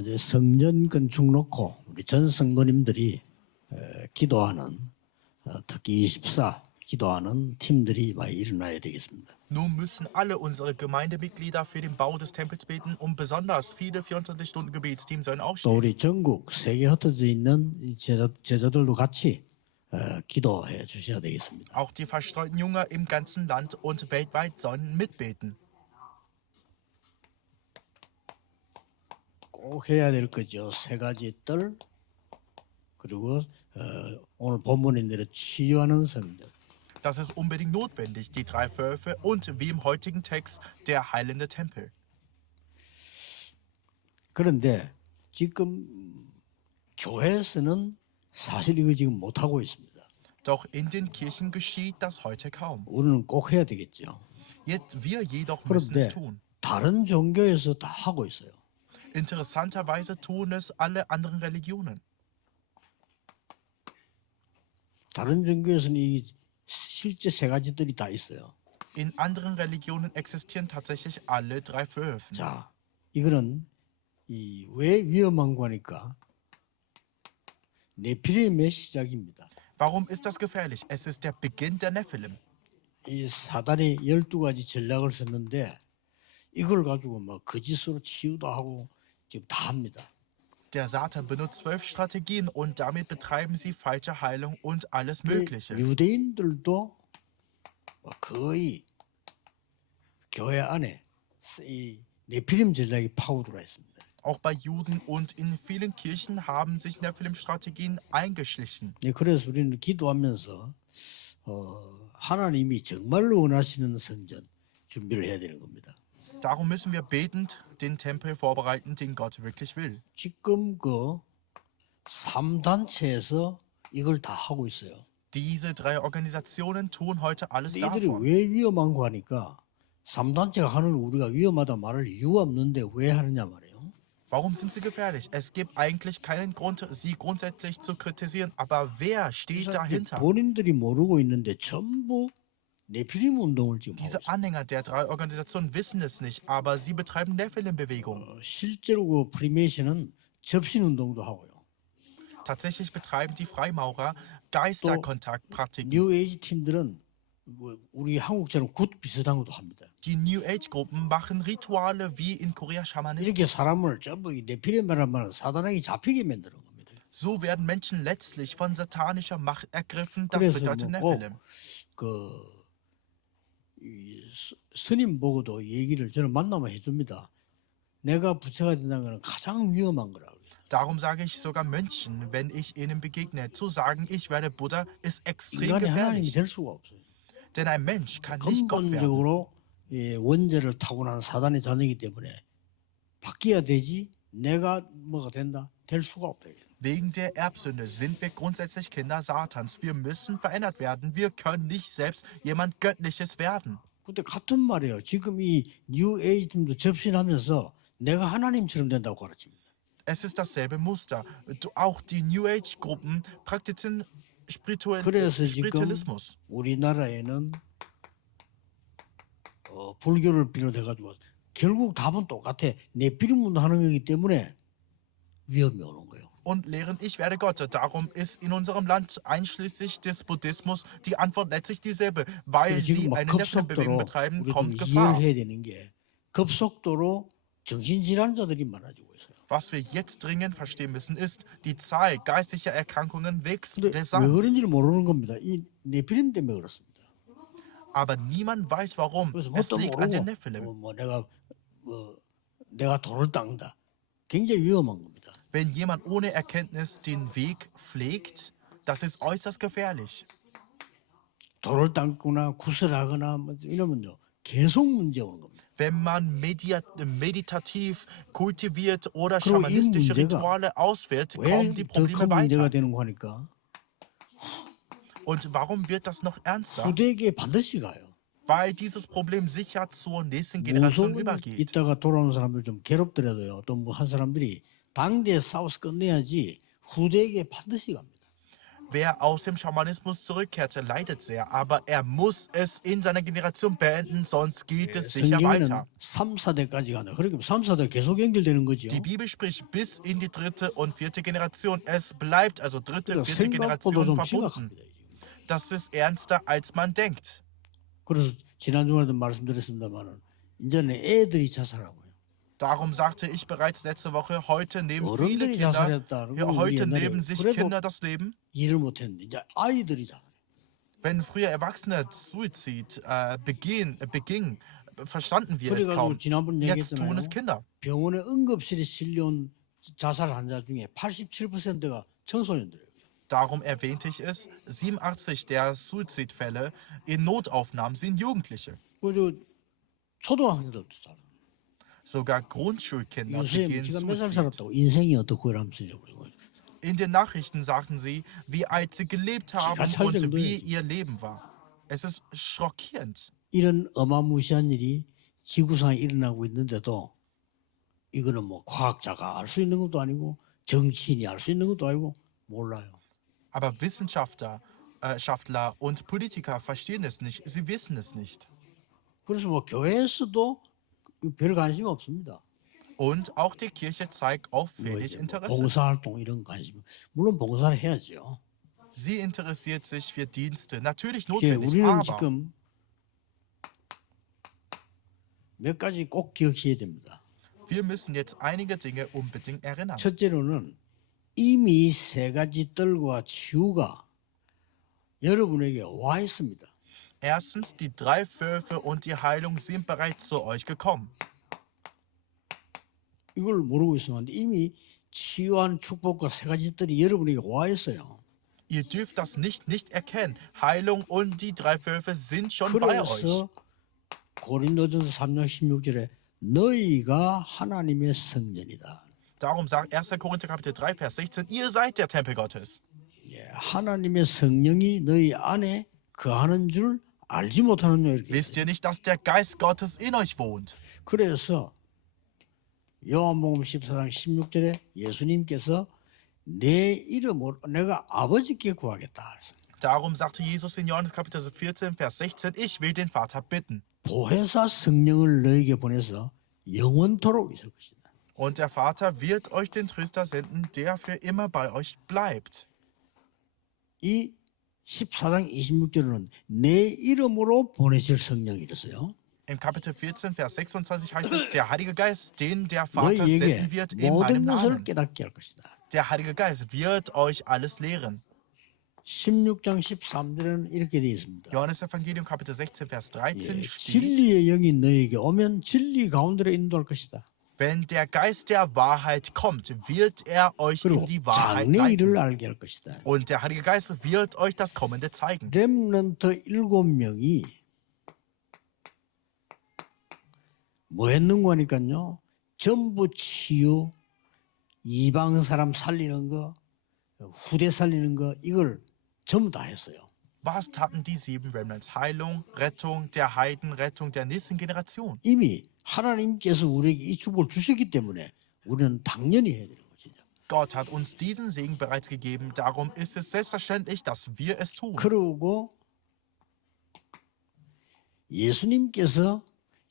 이제 성전 건축 놓고 우리 전 성도님들이 기도하는 특히 24 기도하는 팀들이 많이 일어나야 되겠습니다. Nun müssen alle unsere Gemeindemitglieder für den Bau des Tempels beten und besonders viele 24-Stunden-Gebetsteams sollen 또 aufstehen. 우리 전국 세계 흩어져 있는 이 제자들도 같이 기도해 주셔야 되겠습니다. Auch die verstreuten Jünger im ganzen Land und weltweit sollen mitbeten. 꼭 해야 될 거죠. 세 가지 뜰 그리고 오늘 본문에 내려 치유하는 성전. Das ist unbedingt notwendig, die 3 Wölfe und wie im heutigen Text der heilende Tempel. 그런데 지금 교회에서는 사실 이거 지금 못 하고 있습니다. Doch in den Kirchen geschieht das heute kaum. 우리는 꼭 해야 되겠죠. Wir jedoch müssen es 그런데 tun. 다른 종교에서 다 하고 있어요. Interessanterweise tun es alle anderen Religionen. 다른 종교에서는 이 실제 세 가지들이 다 있어요. In anderen Religionen existieren tatsächlich alle 3 Wölfe. 자, 이거는 왜 위험한 거니까 네피림의 시작입니다. Warum ist das gefährlich? Es ist der Beginn der Nephilim. 이 사단이 12가지 전략을 썼는데 이걸 가지고 막 거짓으로 치유도 하고 지금 다 합니다. Der Satan benutzt 12 Strategien und damit betreiben sie falsche Heilung und alles Mögliche. 유대인들도 거의 교회 안에 이 네피림 전략이 파고들어 있습니다. Auch bei Juden und in vielen Kirchen haben sich Nephilim-Strategien eingeschlichen. 네, 그래서 우리는 기도하면서 하나님이 정말로 원하시는 성전 준비를 해야 되는 겁니다. Darum müssen wir betend den Tempel vorbereiten, den Gott wirklich will. 지금 그 3단체에서 이걸 다 하고 있어요. Diese 3 Organisationen tun heute alles 이들이 davon. 왜 위험한 거 하니까 3단체가 하는 걸 우리가 위험하다 말할 이유가 없는데 왜 하느냐 말이에요. Warum sind sie gefährlich? Es gibt eigentlich keinen Grund, sie grundsätzlich zu kritisieren. Aber wer steht dahinter? 본인들이 모르고 있는데 전부 네피림 운동을 지금 하고 Diese 있어요. Anhänger der 3 Organisationen wissen es nicht, aber sie betreiben Nephilim-Bewegung. 실제로 그 프리메이션은 접신 운동도 하고요. Tatsächlich betreiben die Freimaurer 또 Geisterkontaktpraktiken. 뉴 에이지 팀들은 우리 한국처럼 굿 비슷한 것도 합니다. Die New Age-Gruppen machen Rituale wie in Korea 이렇게 Schamanismus. 사람을 전부 이 네피림이란 말은 사단에게 잡히게 만드는 겁니다. So werden Menschen letztlich von satanischer Macht ergriffen. Das 그래서 bedeutet 뭐 Nephilim. 스님 보고도 얘기를 저는 만나면 해줍니다. 내가 부처가 된다는 것은 가장 위험한 거라고. Darum sage ich sogar Mönchen, wenn ich ihnen begegne, zu sagen, ich werde Buddha, ist extrem 인간이 하나님이 gefährlich. 될 수가 없어요. Denn ein Mensch kann nicht Gott werden. 근본적으로 원죄를 타고난 사단의 자녀이기 때문에 바뀌어야 되지 내가 뭐가 된다? 될 수가 없다. Wegen der Erbsünde sind wir grundsätzlich Kinder Satans. Wir müssen verändert werden. Wir können nicht selbst jemand Göttliches werden. 근데 같은 말이에요. 지금 이 뉴 에이지 팀도 접신하면서 내가 하나님처럼 된다고 가르칩니다. Es ist dasselbe Muster. Auch die New Age-Gruppen praktizieren 그래서 지금 Spiritualismus. 우리나라에는 불교를 비롯해가지고 결국 답은 똑같아. 네피림 운동하는 거기 때문에 위험이 오는 거예요. Und lehren, ich werde Gott. Darum ist in unserem Land einschließlich des Buddhismus die Antwort letztlich dieselbe. Weil sie 지금 막 eine Nephilim-Bewegung 급속도로 betreiben, 우리가 좀 kommt 이해를 Gefahr. 해야 되는 게 급속도로 정신질환자들이 많아지고 있어요. Was wir jetzt dringend verstehen müssen, ist, die Zahl geistlicher Erkrankungen wächst 근데 왜 rasant. 그런지를 모르는 겁니다. 이 네피림 때문에 그렇습니다. Aber niemand weiß warum. 그래서 Es 뭣도 liegt an den 모르고 Nephilim. 내가 돌을 닦는다. 굉장히 위험한 겁니다. Wenn jemand ohne Erkenntnis den Weg pflegt, das ist äußerst gefährlich. 돌을 닦거나 구슬하거나 뭐 이러면요 계속 문제 오는 겁니다. Wenn man meditativ kultiviert oder 그리고 이 schamanistische 문제가 Rituale ausführt, 왜 kommen die 더 Probleme 큰 문제가 weiter. 되는 거 하니까 Und warum wird das noch ernster? 후대에게 반드시 가요. Weil dieses Problem sicher zur nächsten Generation 무속은 übergeht. 있다가 돌아오는 사람들 좀 괴롭더라도요. 또 뭐 한 사람들이 당대에 싸워서 끝내야지 후대에게 반드시 갑니다. Wer aus dem Schamanismus zurückkehrte, leidet sehr, aber er muss es in seiner Generation beenden, sonst geht es sicher 성경에는 weiter. 3, 4대까지 간다. 그러니까 3, 4대 계속 연결되는 거죠. Die Bibel spricht bis in die dritte und vierte Generation. Es bleibt also dritte, 그러니까 vierte 생각보다 Generation 좀 verbunden. 심각합니다. 지금. Das ist ernster, als man denkt. 그래서 지난 주말에도 말씀드렸습니다만은 이제는 애들이 자살하고요. Darum sagte ich bereits letzte Woche, heute nehmen viele 어른들이 Kinder, 자살했다. ja, 그러고 우리 heute 옛날에 nehmen sich 그래도 Kinder das Leben. 일을 못했는데 이제 아이들이 자살해. Wenn früher Erwachsene Suizid begingen, verstanden wir es 그래가지고 kaum. 지난번 Jetzt tun 얘기했잖아요. es Kinder. 병원에 응급실에 실려온 자살 환자 중에 87%가 청소년들이에요. Darum erwähnte ich es, 87 der Suizidfälle in Notaufnahmen sind Jugendliche. 그저 초등학생들도 살아. Sogar Grundschulkinder 요새 begehen 지가 몇 살 Suizid. 살았다고 인생이 어떻고 이러면서 그러고. In den Nachrichten sagten sie, wie alt sie gelebt haben 살 und 정도예요, wie 지금. ihr Leben war. Es ist schockierend. 이런 어마무시한 일이 지구상에 일어나고 있는데도 이거는 뭐 과학자가 알 수 있는 것도 아니고 정치인이 알 수 있는 것도 아니고 몰라요. Aber Wissenschaftler und Politiker verstehen es nicht. Sie wissen es nicht. 그래서 뭐 교회에서도 별 관심 없습니다. Und auch die Kirche zeigt 뭐 auffällig 이제 뭐 Interesse. 봉사활동 이런 관심. 물론 봉사를 해야죠. Sie interessiert sich für Dienste. Natürlich 이제 notwendig, 우리는 aber 지금 몇 가지 꼭 기억해야 됩니다. wir müssen jetzt einige Dinge unbedingt erinnern. 첫째로는 이미 3가지 뜰과 치유가 여러분에게 와 있습니다. Erstens, die 3 Wölfe und die Heilung sind bereits zu euch gekommen. 이걸 모르고 있었는데 이미 치유한 축복과 3가지 뜰이 여러분에게 와 있어요. Ihr dürft das nicht erkennen. Heilung und die 3 Wölfe sind schon bei euch. 그래서 고린도전서 3장 16절에 너희가 하나님의 성전이다. Darum sagt 1. Korinther Kapitel 3, Vers 16, ihr seid der Tempel Gottes. 예, 하나님의 성령이 너희 안에 거하는 줄 알지 못하느냐 이렇게. Wisst ihr nicht, dass der Geist Gottes in euch wohnt? 그래서 요한복음 14장 16절에 예수님께서 내 이름으로 내가 아버지께 구하겠다. Darum sagte Jesus in Johannes Kapitel 14, Vers 16, ich will den Vater bitten. 보혜사 성령을 너에게 보내서 영원토록 있을 것이다. Und der Vater wird euch den Tröster senden, der für immer bei euch bleibt. 이 14장 26절은 내 이름으로 보내실 성령이 이랬어요. Im Kapitel 14, Vers 26 heißt es, der Heilige Geist, den der Vater 너희에게 senden wird in meinem 모든 것을 Namen. 깨닫게 할 것이다. Der Heilige Geist wird euch alles lehren. 16장 13절에는 이렇게 되어 있습니다. Johannes Evangelium Kapitel 16, Vers 13 예, steht, 진리의 영이 너에게 오면 진리 가운데로 인도할 것이다. wenn der Geist der Wahrheit kommt, wird er euch 그리고 in die Wahrheit 장래 leiten. 일을 알게 할 것이다. Und der Heilige Geist wird euch das Kommende zeigen. 렘넌트 7명이 뭐 했는고 하니까요. 전부 치유, 이방 사람 살리는 거, 후대 살리는 거 이걸 전부 다 했어요. Was taten die 7 Remnants? Heilung, Rettung der Heiden, Rettung der nächsten Generation. 이미 하나님께서 우리에게 이 축복을 주셨기 때문에 우리는 당연히 해야 되는 거죠. Gott hat uns diesen Segen bereits gegeben, darum ist es selbstverständlich, dass wir es tun. 그리고 예수님께서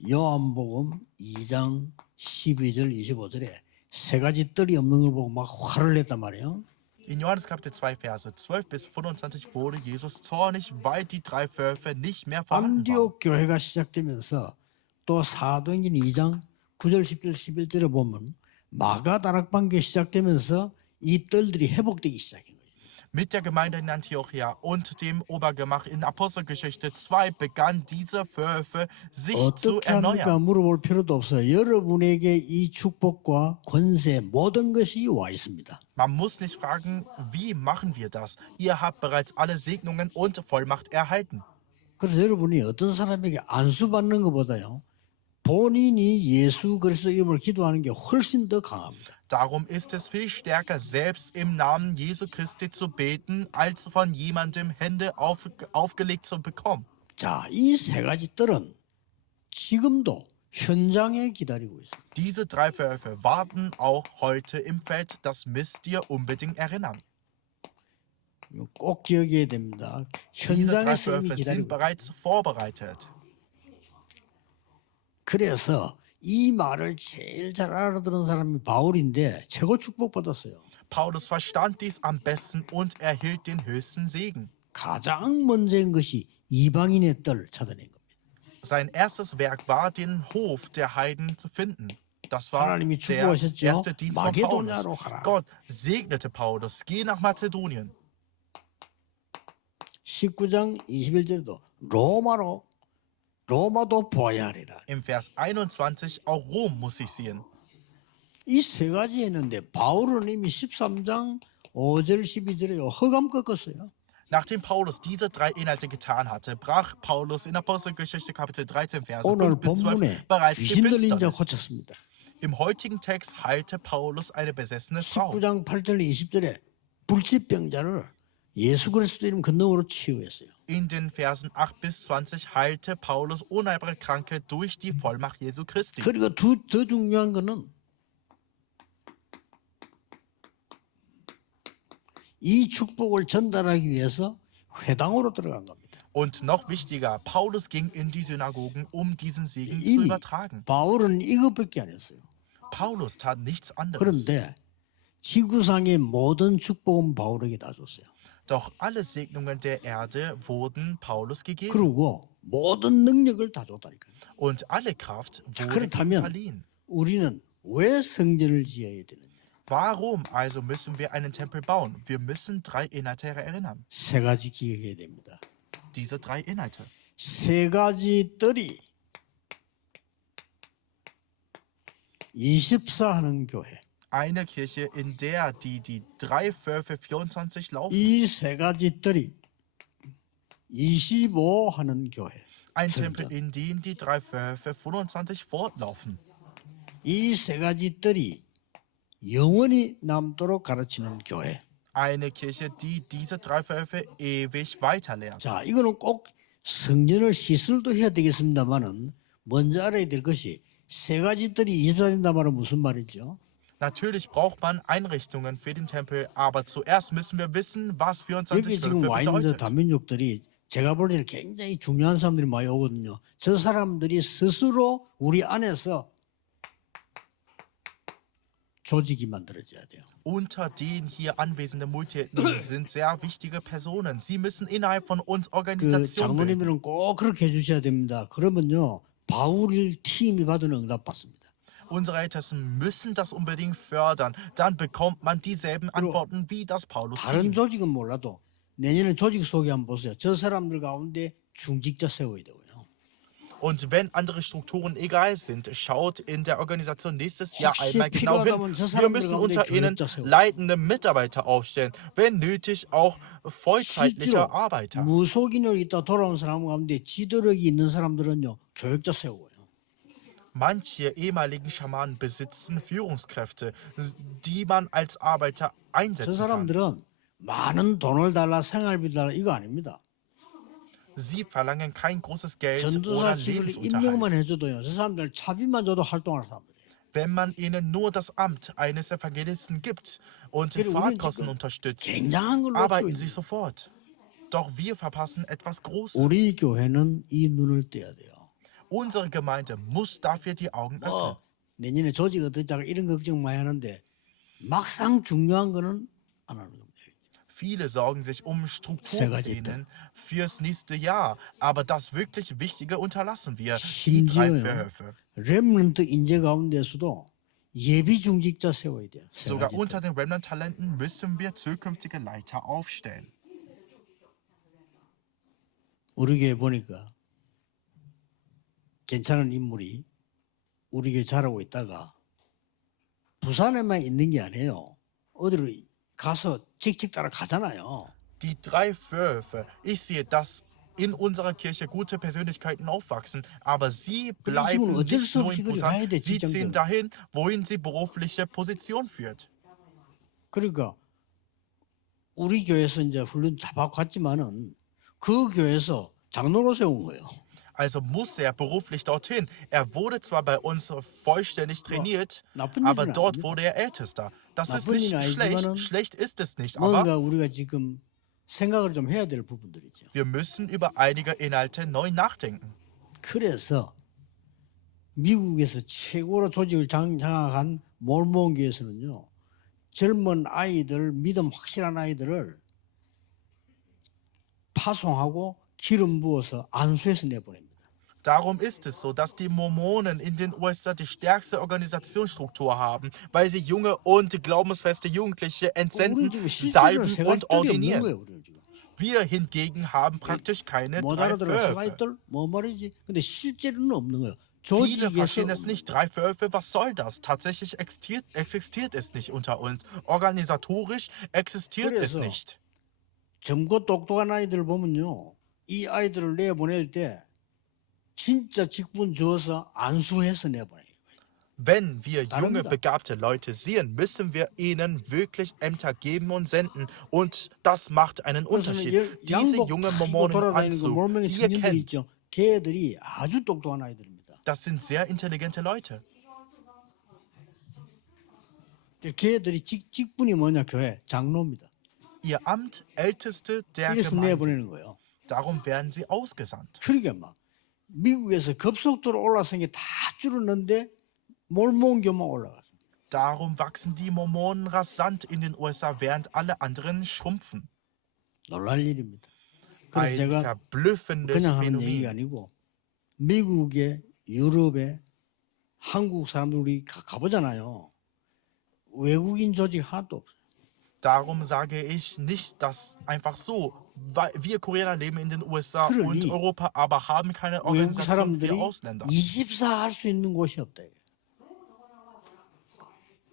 요한복음 2장 12절 25절에 3가지 뜰이 없는 걸 보고 막 화를 냈단 말이에요. In Johannes Kapitel 2, Verse 12 bis 25 wurde Jesus zornig, weil die 3 Wölfe nicht mehr vorhanden waren. 안디옥 교회가 시작되면서 또 사도행전 2장 9절 10절 11절에 보면 마가 다락방교 시작되면서 이 뜰들이 회복되기 시작한 거예요. Mit der Gemeinde in Antiochia und dem Obergemach in Apostelgeschichte 2 begann diese Wölfe sich zu 어떻게 합니까? erneuern. 물어볼 필요도 없어요. 여러분에게 이 축복과 권세 모든 것이 와 있습니다. Man muss nicht fragen, wie machen wir das? Ihr habt bereits alle Segnungen und Vollmacht erhalten. 그래서 여러분이 어떤 사람에게 안수받는 것보다요. 본인이 예수 그리스도 이름으로 기도하는 게 훨씬 더 강합니다. Darum ist es viel stärker, selbst im Namen Jesu Christi zu beten, als von jemandem Hände aufgelegt zu bekommen. 자, 이 3가지 뜰은 지금도 현장에 기다리고 있어요. Diese 3 Wölfe warten auch heute im Feld, das müsst ihr unbedingt erinnern. 꼭 기억해야 됩니다. Diese drei 현장에서 이미 Würfe sind 기다리고. bereits vorbereitet. 그래서 이 말을 제일 잘 알아들은 사람이 바울인데 최고 축복받았어요. Paulus verstand dies am besten und erhielt den höchsten Segen. 가장 먼저인 것이 이방인의 뜰 찾아낸 겁니다. Sein erstes Werk war, den Hof der Heiden zu finden. Das war 하나님이 der 축복하셨죠. erste Dienst von Paulus. 마게도냐로 가라. Gott segnete Paulus, geh nach Mazedonien. 19장 21절에도 로마도 보아야 하리라. Im Vers 21, auch Rom muss ich sehen. 이 세 가지 했는데 바울은 이미 13장 5절 12절에 허감 꺾었어요. Nachdem Paulus diese drei Inhalte getan hatte, brach Paulus in Apostelgeschichte Kapitel 13, Verse 오늘 5 bis 12 본문에 bereits die 귀신 들린 자 Finsternis. 고쳤습니다. Im heutigen Text heilte Paulus eine besessene Frau. 19장 8절 20절에 불치병자를 예수 그리스도 이름 근능으로 치유했어요. In den Versen 8 bis 20 heilte Paulus unheilbare Kranke durch die Vollmacht Jesu Christi. 그리고 더 중요한 거는 이 축복을 전달하기 위해서 회당으로 들어간 겁니다. Und noch wichtiger, Paulus ging in die Synagogen, um diesen Segen zu 이미 übertragen. 바울은 이것밖에 안 했어요. Paulus tat nichts anderes. 그런데 지구상의 모든 축복은 바울에게 다 줬어요. Doch alle Segnungen der Erde wurden Paulus gegeben. 그리고 모든 능력을 다 줬다니까요. Und alle Kraft wurde ihm 그렇다면 verliehen. 우리는 왜 성전을 지어야 되느냐? Warum also müssen wir einen Tempel bauen? Wir müssen drei Inhalte erinnern. 세 가지 기억해야 됩니다. Diese drei Inhalte. 세 가지 뜰이 24 하는 교회. Eine Kirche, in der die drei Wölfe 24 laufen. 이 세 가지 뜰이 25 하는 교회. Ein Tempel, in dem die drei Wölfe 25 fortlaufen. 이 세 가지 뜰이 영원히 남도록 가르치는 교회. Eine Kirche, die diese drei Wölfe ewig weiterlehrt. 자, 이거는 꼭 성전을 시설도 해야 되겠습니다만은 먼저 알아야 될 것이 세 가지 뜰이 24 된다 말은 무슨 말이죠? Natürlich braucht man Einrichtungen für den Tempel, aber zuerst müssen wir wissen, was 여기 24 지금 Wölfe 와 있는 저 bedeutet. 다민족들이 제가 볼 때는 굉장히 중요한 사람들이 많이 오거든요. 저 사람들이 스스로 우리 안에서 조직이 만들어져야 돼요. Unter den hier anwesenden Multiethnien sind sehr wichtige Personen. Sie müssen innerhalb von uns 그 Organisationen bilden. 장로님들은 꼭 그렇게 해주셔야 됩니다. 그러면요 바울 팀이 받은 응답 받습니다. Unsere Ältesten müssen das unbedingt fördern. Dann bekommt man dieselben Antworten wie das 다른 Paulus-Team. 조직은 몰라도 내년에 조직 소개 한번 보세요. 저 사람들 가운데 중직자 세워야 되고요. Und wenn andere Strukturen egal sind, schaut in der Organisation nächstes Jahr 혹시 einmal genau hin. 필요하다면 저 Wir müssen 사람들 unter 가운데 ihnen 교역자 세우고 leitende Mitarbeiter aufstellen, wenn nötig auch vollzeitliche 실제로 Arbeiter. 무속인을 있다 돌아온 사람 가운데 지도력이 있는 사람들은요 교역자 세우고요. Manche ehemaligen Schamanen besitzen Führungskräfte, die man als Arbeiter 저 einsetzen kann. 사람들은 많은 돈을 달라 생활비 달라 이거 아닙니다. Sie verlangen kein großes Geld oder 전도사직을 임명만 Lebensunterhalt. 해줘도요. 저 사람들 차비만 줘도 활동할 사람들이에요. Wenn man ihnen nur das Amt eines Evangelisten gibt und 그리고 우리는 Fahrtkosten 지금 unterstützt, 굉장한 걸 놓치고 arbeiten sie 있어요. sofort. Doch wir verpassen etwas Großes. 우리 교회는 이 눈을 떼야 돼요. Unsere Gemeinde muss dafür die Augen öffnen. 내년에 조직 어떻게 할까 이런 걱정 많이 하는데 막상 중요한 거는 안 하는 겁니다. Viele sorgen sich um Strukturpläne fürs nächste Jahr, aber das wirklich Wichtige unterlassen wir, die drei 심지어요. Verhöfe. 렘넌트 인재 가운데서도 예비 중직자 세워야 돼요. 세 Sogar 가지 unter den Remnant-Talenten müssen wir zukünftige Leiter aufstellen. 우리 교회 보니까 괜찮은 인물이 우리 교회 잘하고 있다가 부산에만 있는 게 아니에요. 어디로 가서 직직 따라 가잖아요. Die drei Verhöfe. Ich sehe, dass in unserer Kirche gute Persönlichkeiten aufwachsen, aber sie bleiben 지금은 어쩔 nicht 수 nur 없이 in 그리 Busan, 가야 돼, sie 직장적으로. ziehen dahin, wohin sie berufliche Position führt. 그러니까 우리 교회에서 이제 훈련 다 받고 갔지만은 그 교회에서 장로로 세운 거예요. Also muss er beruflich dorthin. Er wurde zwar bei uns vollständig trainiert, 나쁜 aber 일은 dort 아닙니다. wurde er Ältester. Das ist 나쁜 nicht 일은 schlecht. 아니지만은 Schlecht ist es nicht, aber 뭔가 우리가 지금 생각을 좀 해야 될 부분들이죠. Wir müssen über einige Inhalte neu nachdenken. 그래서 미국에서 최고로 조직을 장악한 몰몬교에서는요, 젊은 아이들, 믿음 확실한 아이들을 파송하고 기름 부어서 안수해서 내보냅니다. Darum ist es so, dass die Mormonen in den USA die stärkste Organisationsstruktur haben, weil sie junge und glaubensfeste Jugendliche 우리는 entsenden, 지금 실제로는 salben 세가지 und 뜰이 없는 ordinieren. 거예요. 우리는 지금. Wir hingegen haben praktisch keine 못 drei 알아들어 Wölfe. 세가지 뜰뭐 말이지? 근데 실제로는 없는 거예요. Viele 조직에서 verstehen es nicht. Drei Wölfe, was soll das? Tatsächlich existiert es nicht unter uns. Organisatorisch existiert es 그래서 nicht. 젊고 똑똑한 아이들 보면요, 이 아이들을 내보낼 때 진짜 직분 주어서 안수해서 내보내요. Wenn wir junge, Darum- begabte Leute sehen, müssen wir ihnen wirklich Ämter geben und senden. Und das macht einen Unterschied. Diese 양복 jungen 타고 Mormonen 돌아다니는 그 Anzu, 몰맹이 die ihr 청년들이 kennt, 있죠. 걔들이 아주 똑똑한 아이들입니다. das sind sehr intelligente Leute. 걔들이 직분이 뭐냐? 교회 장로입니다. Ihr Amt älteste der 이래서 Gemeinde. 내보내는 거예요. Darum werden sie ausgesandt. 그러니까 막 미국에서 급속도로 올라선 게 다 줄었는데 몰몬교만 올라갔어요. Darum wachsen die Mormonen rasant in den USA, während alle anderen schrumpfen. 놀랄 일입니다. 그래서 Ein 제가 verblüffendes 그냥 하는 얘기가 Phänomen. 아니고 미국에 유럽에 한국 사람들 우리 가보잖아요. 외국인 조직 하나도 없어요. Darum sage ich nicht das einfach so. Weil wir Koreaner leben in den USA 그러니 und Europa, aber haben keine 외국 Organisation für 사람들이 Ausländer. 24 할 수 있는 곳이 없다.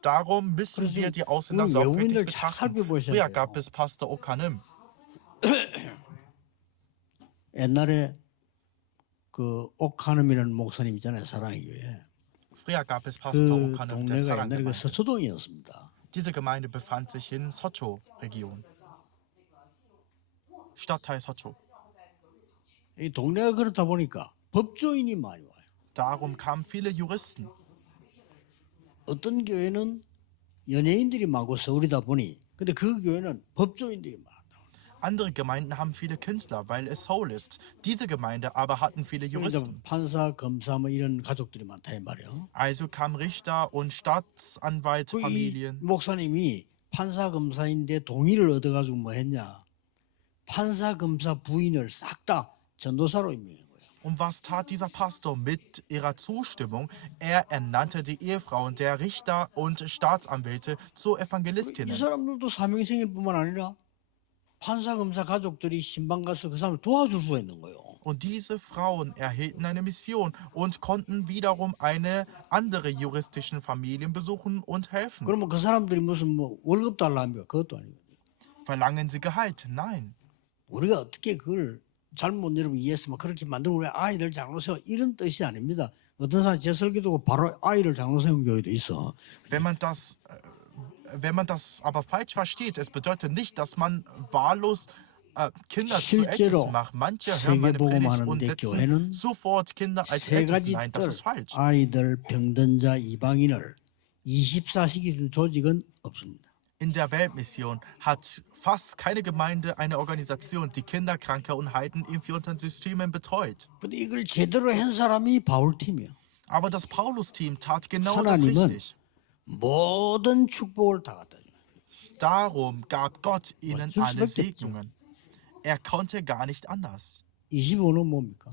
Darum müssen wir die Ausländer 우리 sorgfältig 외국인들 잘 betrachten. 살펴보셔야 Früher 돼요. gab es Pastor Okanim. 옛날에 그 옥하눔이라는 목사님 있잖아요, 사랑의 교회. Früher gab es Pastor 그 Okanim der 동네가 옛날에 그 Sarang-Gemeinde. 서초동이었습니다. Diese Gemeinde befand sich in Socho-Region. Stadtteil Socho. 이 동네가 그렇다 보니까 법조인이 많이 와요. Darum kamen viele Juristen. 어떤 교회는 연예인들이 많고 서울이다 보니, 근데 그 교회는 법조인들이 많다. Andere Gemeinden haben viele Künstler, weil es Seoul ist. Diese Gemeinde aber hatten viele 그래서 Juristen. 판사, 검사 뭐 이런 가족들이 많다 이 말이에요. Also kamen Richter und Staatsanwalt, 이 Familien. 목사님이 판사, 검사인데 동의를 얻어가지고 뭐 했냐? 판사, 검사 부인을 싹 다 전도사로 임명한 거예요. Und was tat dieser Pastor mit ihrer Zustimmung? Er ernannte die Ehefrauen der Richter und Staatsanwälte zu 이 Evangelistinnen. 사람들도 사명생일 뿐만 아니라 판사, 검사 가족들이 신방 가서 그 사람을 도와줄 수가 있는 거예요. Und diese Frauen erhielten eine Mission und konnten wiederum eine andere juristischen Familien besuchen und helfen. 그러면 그 사람들이 무슨 뭐 월급 달라합니까? 그것도 아니고. Verlangen sie Gehalt? Nein. 우리가 어떻게 그걸 잘못 여러분 이해했으면 그렇게 만들고 우리 아이들 장로 세워 이런 뜻이 아닙니다. 어떤 사람 제 설교 듣고 바로 아이를 장로 세운 교회도 있어. Wenn man das aber falsch versteht, es bedeutet nicht, dass man wahllos Kinder zu 실제로 Ältesten macht. Manche hören meine Predigt und 세계복음하는데 setzen 교회는 sofort Kinder als 세 가지 Ältesten ein. Das ist 뜰 falsch. 아이들, 병든자, 이방인을 24시기 준 조직은 없습니다. In der Weltmission hat fast keine Gemeinde eine Organisation, die Kinder, Kranke und Heiden in 24 Systemen betreut. 근데 이걸 제대로 한 사람이 바울팀이에요. Aber das Paulus-Team tat genau das 하나님은 richtig. 모든 축복을 다 갖다 줘요. Darum gab Gott ihnen 어쩔 alle 수밖에 없죠. Segnungen. Er konnte gar nicht anders. 25는 뭡니까?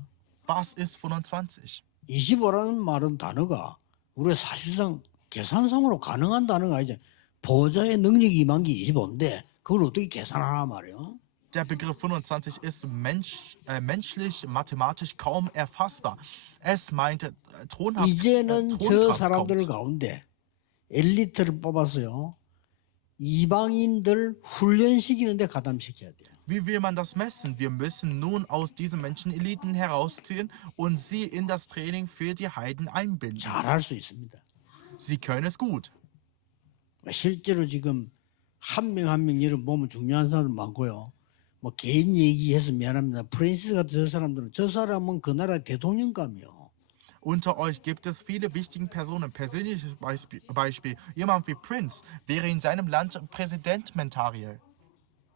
Was ist 25? 25라는 말은 단어가 우리가 사실상 계산상으로 가능한 단어가 아니죠. 보좌의 능력이 임한 게 25인데 그걸 어떻게 계산하나 말이에요. Der Begriff 25 ist menschlich, mathematisch kaum erfassbar. Es meinte 이제는 저 Thronkraft 사람들 kommt. 가운데 엘리트를 뽑아서요. 이방인들 훈련시키는데 가담시켜야 돼요. Wie will man das messen? Wir müssen nun aus diesen Menschen Eliten herausziehen und sie in das Training für die Heiden einbinden. 잘할 수 있습니다. Sie können es gut. 실제로 지금 한 명 한 명 여러분 보면 중요한 사람 많고요. 뭐 개인 얘기해서 미안합니다. 프랜시스 같은 저 사람들은 저 사람은 그 나라 대통령감이요. Unter euch gibt es viele wichtige Personen. Persönliches Beispiel. Jemand wie Prince wäre in seinem Land Präsident Mentariel.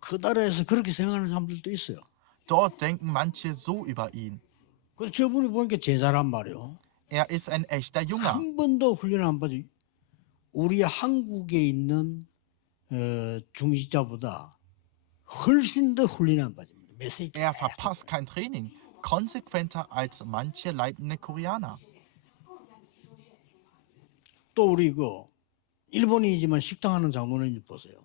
그 나라에서 그렇게 생각하는 사람들도 있어요. Dort denken manche so über ihn. 그래서 저분이 보니까 제자란 말이요. Er ist ein echter Junger. 한 번도 훈련 안 받아. 우리 한국에 있는 중직자보다 훨씬 더 훈련 안 받습니다. 메시지. Er verpasst kein Training. Konsequenter als manche leitende Koreaner. 또 우리 그 일본이지만 식당 하는 장로님 보세요.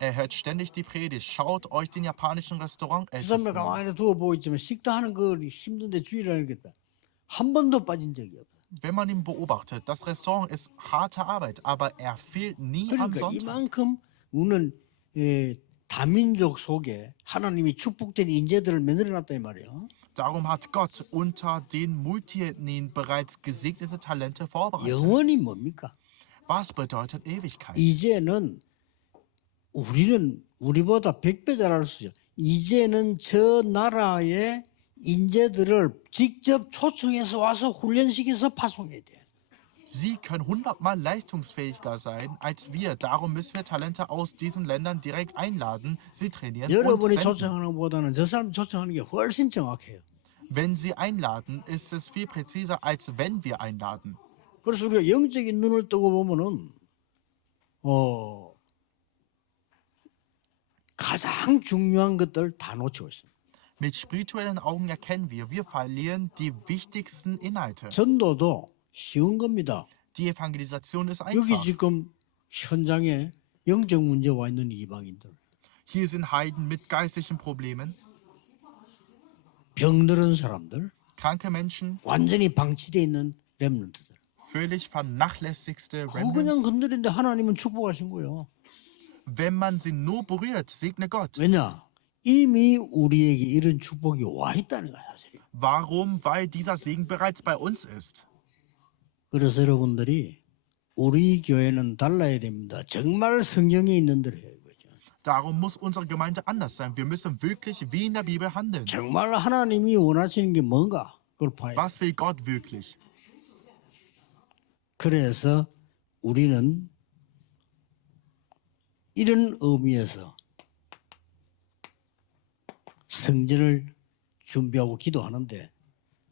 Er hört ständig die Predigt. Schaut euch den japanischen 그 Restaurantältesten 사람이 an. 가만히 두어 보고 있지만 식당 하는 거 힘든데 주의를 하겠다. 한 번도 빠진 적이 없어요. Wenn man ihn beobachtet, das Restaurant ist harte Arbeit, aber er fehlt nie am 그러니까 Sonntag. 이만큼 우리는 다민족 속에 하나님이 축복된 인재들을 만들어놨다 이 말이에요. Darum hat Gott unter den Multiethnien bereits gesegnete Talente vorbereitet. 영원히 뭡니까? Was bedeutet Ewigkeit? 이제는 우리는 우리보다 100배 잘할 수 있어요. 이제는 저 나라의 인재들을 직접 초청해서 와서 훈련시켜서 파송해야 돼. Sie können 100-mal leistungsfähiger sein als wir. Darum müssen wir Talente aus diesen Ländern direkt einladen, sie trainieren und 여러분이 senden. 초청하는 것보다는 저 사람 초청하는 게 훨씬 정확해요. Wenn sie einladen, ist es viel präziser, als wenn wir einladen. 그래서 우리가 영적인 눈을 뜨고 보면은 가장 중요한 것들 다 놓치고 있습니다. Mit spirituellen Augen erkennen wir verlieren die wichtigsten Inhalte. 전도도 쉬운 겁니다. Die Evangelisation ist 여기 einfach. 지금 현장에 영적 문제 와 있는 이방인들, Hier sind Heiden mit geistlichen Problemen, 병들은 사람들, kranke Menschen, 완전히 방치되어 있는 렘넌트들. völlig vernachlässigte 그냥 Remnants. 건드리는데 하나님은 축복하신 거예요. Wenn man sie nur berührt, segne Gott. 왜냐? 이미 우리에게 이런 축복이 와 있다는 거야 사실. Warum? Weil dieser Segen bereits bei uns ist. 그래서 여러분들이 우리 교회는 달라야 됩니다. 정말 성경에 있는 대로 해야 되죠. Darum muss unsere Gemeinde anders sein. Wir müssen wirklich wie in der Bibel handeln. 정말 하나님이 원하시는 게 뭔가 그걸 봐야 돼. Was will Gott wirklich? 그래서 우리는 이런 의미에서 성전을 준비하고 기도하는데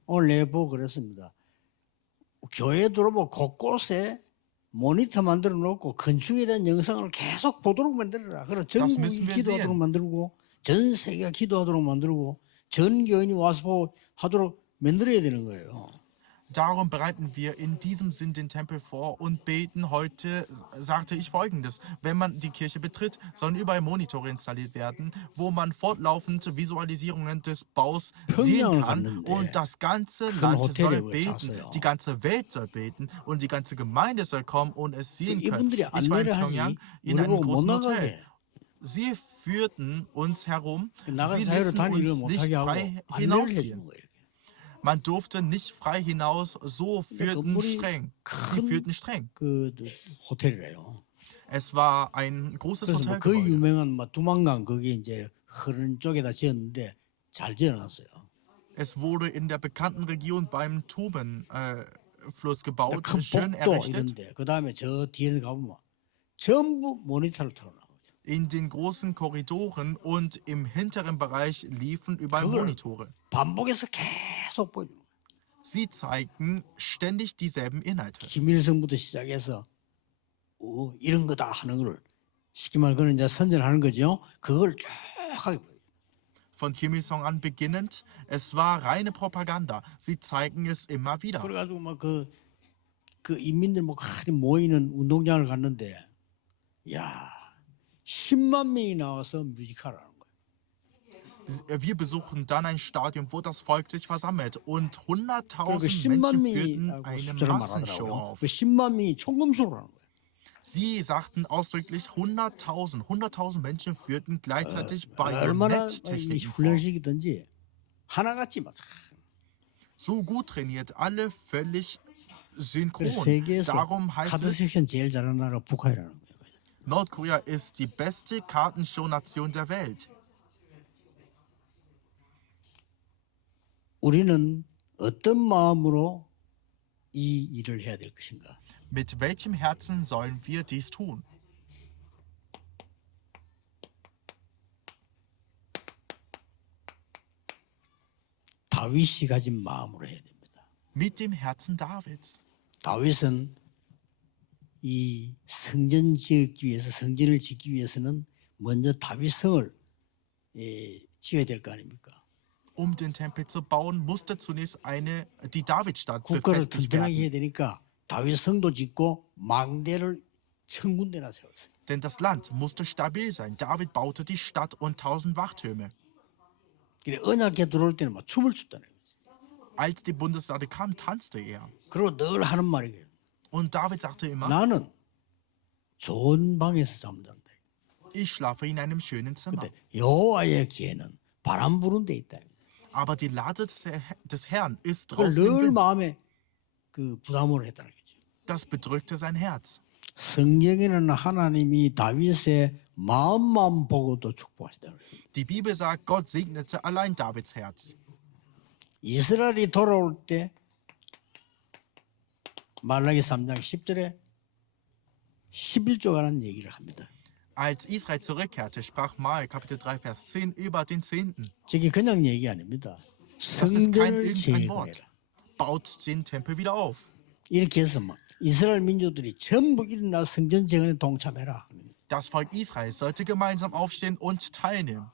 오늘 내가 보고 그랬습니다. 교회 들어보고 곳곳에 모니터 만들어 놓고 건축에 대한 영상을 계속 보도록 만들어라. 그래 전국이 müssen wir 기도하도록 sehen. 만들고 전 세계가 기도하도록 만들고 전 교인이 와서 하도록 만들어야 되는 거예요. Darum bereiten wir in diesem Sinn den Tempel vor und beten. Heute sagte ich Folgendes. Wenn man die Kirche betritt, sollen überall Monitore installiert werden, wo man fortlaufend Visualisierungen des Baus sehen 평양을 kann. 갔는데 Und das ganze 큰 Land soll 호텔에 beten, 잤어요. die ganze Welt soll beten und die ganze Gemeinde soll kommen und es sehen können. 이분들이 Ich war in 안내를 하지 Pyongyang in 우리 einem 보고 못 großen 나가게 Hotel. Sie führten uns herum. 나가서 Sie 자유로 ließen 다니기를 uns nicht 못하게 하고 frei 안내를 hinausgehen. 해주는 거예요. Man durfte nicht frei hinaus, so führten 건물이 streng. Sie 큰 führten streng. 그 호텔이래요. Es war ein großes 그래서 그 Hotelgebäude. 유명한 두만강 거기 이제 흐르는 쪽에다 지었는데 잘 지어놨어요. Es wurde in der bekannten Region beim Tubenfluss gebaut, 큰 schön 복도 errichtet. 이런데 그 다음에 저 뒤에 가보면 전부 모니터를 틀어놔. In den großen Korridoren und im hinteren Bereich liefen überall 그걸 Monitore. 반복해서 계속 보여줘. Sie zeigten ständig dieselben Inhalte. 김일성부터 시작해서 이런 거 다 하는 걸 쉽게 말하면 그는 이제 선전하는 거죠. 그걸 쭉 하게 보여요. Von Kim Il-sung an beginnend, es war reine Propaganda. Sie zeigen es immer wieder. 그래가지고 막 그 인민들 뭐 모이는 운동장을 갔는데, 야 10만 명이 나와서 뮤지컬 하는 거예요. Wir besuchen dann ein Stadion, wo das Volk sich versammelt und 그리고 100.000 10만 Menschen 명이 führten eine 숫자를 Massenshow 말하더라고요. auf. 그 10만 명이 총금속으로 하는 거예요. Sie sagten ausdrücklich 100.000 Menschen führten gleichzeitig 얼마나 이 Bajonetttechniken vor. 훈련시키든지 하나같이 막. So gut trainiert, alle völlig 그래서 synchron. 세계에서 Darum heißt 카드 es, 섹션 제일 잘하는 나라가 북한이라는 거예요. Nordkorea ist die beste Kartenshow-Nation der Welt. 우리는 어떤 마음으로 이 일을 해야 될 것인가? Mit welchem Herzen sollen wir dies tun? 다윗이 가진 마음으로 해야 됩니다. Mit dem Herzen Davids. 다윗은 이 성전 지었기 위해서 성전을 짓기 위해서는 먼저 다윗성을 지어야 될 거 아닙니까? Den Tempel zu bauen, musste zunächst die Davidstadt 국가를 befestigt 튼튼하게 werden. 해야 되니까 다윗성도 짓고 망대를 1000군데나 세웠어요. Denn das Land musste stabil sein. David baute die Stadt und 1000 Wachtürme. 그래 언약궤 들어올 때는 막 춤을 췄다는 거지. Als die Bundeslade kam, tanzte er. 그리고 늘 하는 말이에요. Und David sagte immer, 나는 좋은 방에서 잠잔다. ich schlafe in einem schönen Zimmer. 근데 여호와의 기회는 바람 부는 데 있다. Aber die Lade des Herrn ist 그걸 draußen im 늘 Wind. 마음에 그 부담으로 했다는 거죠. Das bedrückte sein Herz. 성경에는 하나님이 다윗의 마음만 보고도 축복하시다. Die Bibel sagt, Gott segnete allein Davids Herz. 이스라엘이 돌아올 때 말라기 3장 10절에 11조가라는 얘기를 합니다. Als Israel zurückkehrte, sprach Mal, Kapitel 3, Vers 10, über den Zehnten. 저게 그냥 얘기 아닙니다. Das ist kein 성전을 irgendein Wort. 재건해라. Baut den Tempel wieder auf. 이렇게 해서 막 이스라엘 민족들이 전부 일어나 성전 재건에 동참해라. Das Volk Israel sollte gemeinsam aufstehen und teilnehmen.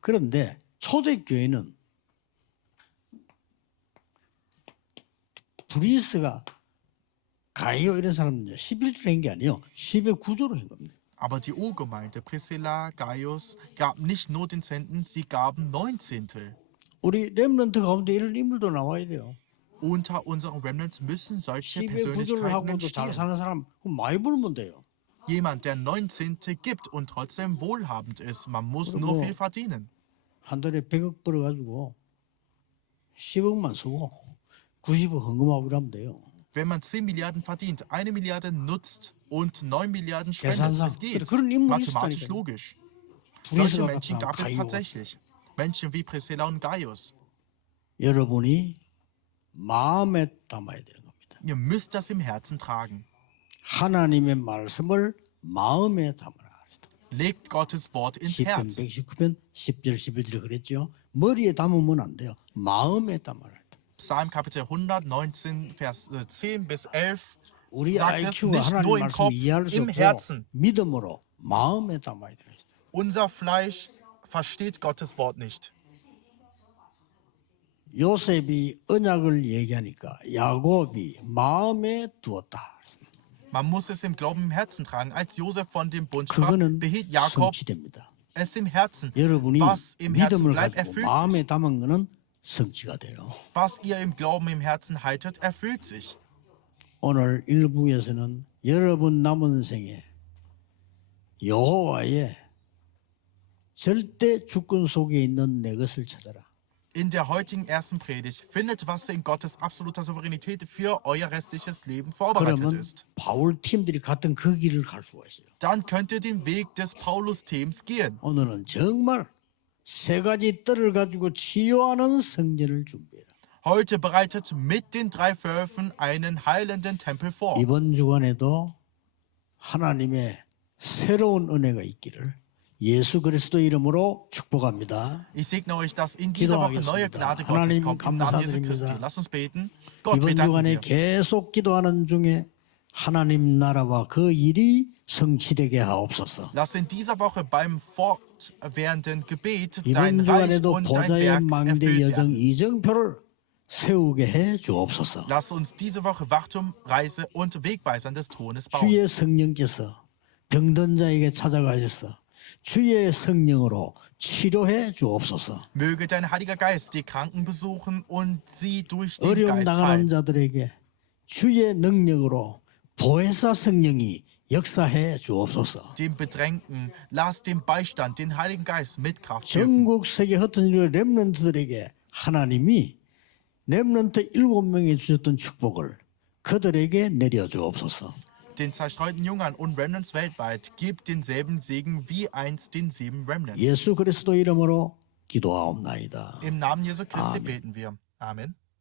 그런데 초대교회는 브리스가 가이오 이런 사람들 11조로 한 게 아니에요. 10의 9조로 한 겁니다. Aber die Urgemeinde Priscilla, Gaius gaben nicht nur den Zehnten, sie gaben 9 Zehntel. 우리 렘넌트 가운데 이런 인물도 나와야 돼요. Unter unseren Remnants müssen solche 10의 9조를 Persönlichkeiten 하고도 잘 entstehen. 사는 사람 그럼 많이 벌면 돼요. Jemand, der 9 Zehntel gibt und trotzdem wohlhabend ist, man muss Oder nur wo- viel verdienen. 한 달에 100억 벌어가지고 10억만 쓰고 90억 헌금하고 이러면 돼요. Wenn man 10 Milliarden verdient, 1 Milliarde nutzt und 9 Milliarden spendet, 계산상 es geht. 그런 인물이 Mathematisch 있었다니까요. logisch. Solche 브리스가 Menschen 같은 gab es 가이오. tatsächlich. Menschen wie Priscilla und Gaius. 여러분이 마음에 담아야 되는 겁니다. Ihr müsst das im Herzen tragen. 하나님의 말씀을 마음에 담아라. Legt Gottes Wort ins 시편 Herz. 119편 10절 11절에 그랬죠. 머리에 담으면 안 돼요. 마음에 담아라. Psalm Kapitel 119, Vers 10 bis 11 우리 sagt es IQ가 nicht 하나님 nur im 말씀 Kopf, 이해할 수 im 없고 Herzen. 믿음으로 마음에 담아야 돼요. Unser Fleisch versteht Gottes Wort nicht. 요셉이 언약을 얘기하니까 야곱이 마음에 두었다. Man muss es im Glauben im Herzen tragen. Als Josef von dem Bund sprach, 그거는 behielt Jakob 성취됩니다. es im Herzen. 여러분이 Was im Herzen 믿음을 bleibt, 가지고 erfüllt 마음에 sich. 담은 거는 성취가 돼요. Was ihr im Glauben im Herzen haltet, erfüllt sich. 오늘 일부에서는 여러분 남은 생에 여호와의 절대 주권 속에 있는 내 것을 찾아라. In der heutigen ersten Predigt findet, was in Gottes absoluter Souveränität für euer restliches Leben vorbereitet 그러면 ist. 바울 팀들이 갔던 그 길을 갈 수가 있어요. Dann könnt ihr den Weg des Paulus-Thems gehen. 오늘은 정말 세 가지 뜰을 가지고 치유하는 성전을 준비해라. Heute bereitet mit den 3 Wölfen einen heilenden Tempel vor. 이번 주간에도 하나님의 새로운 은혜가 있기를 예수 그리스도 이름으로 축복합니다. Ich segne euch, dass in dieser Woche neue Gnade Gottes 하나님 kommt im Namen Jesu 감사드립니다. Christi. Lass uns beten. Gott, wir 이번 danken 주간에 dir. 계속 기도하는 중에 하나님 나라와 그 일이 성취되게 하옵소서. Lass in dieser Woche beim fortwährenden Gebet dein 이번 Reich 주간에도 und dein 보좌의 Werk 망대 erfüllt 여정 werden. 이정표를 세우게 해 주옵소서. Lass uns diese Woche Wachtum, Reise und Wegweisern des Thrones bauen. 주의 성령께서 병든 자에게 찾아가셔서 주의 성령으로 치료해 주옵소서. Möge dein Heiliger Geist die Kranken besuchen und sie durch den 어려움 Geist 당하는 heilen. 자들에게 주의 능력으로 보혜사 성령이 역사해 주옵소서. Dem Bedrängten, lass den Beistand, den Heiligen Geist mit Kraft wirken. 전국 세계 흩어진 렘넌트들에게 하나님이 렘넌트 7명에 주셨던 축복을 그들에게 내려 주옵소서. Den zerstreuten Jüngern und Remnants weltweit, gib denselben Segen wie einst den 7 Remnants. 예수 그리스도 이름으로 기도하옵나이다. Im Namen Jesu Christi Amen. beten wir. Amen.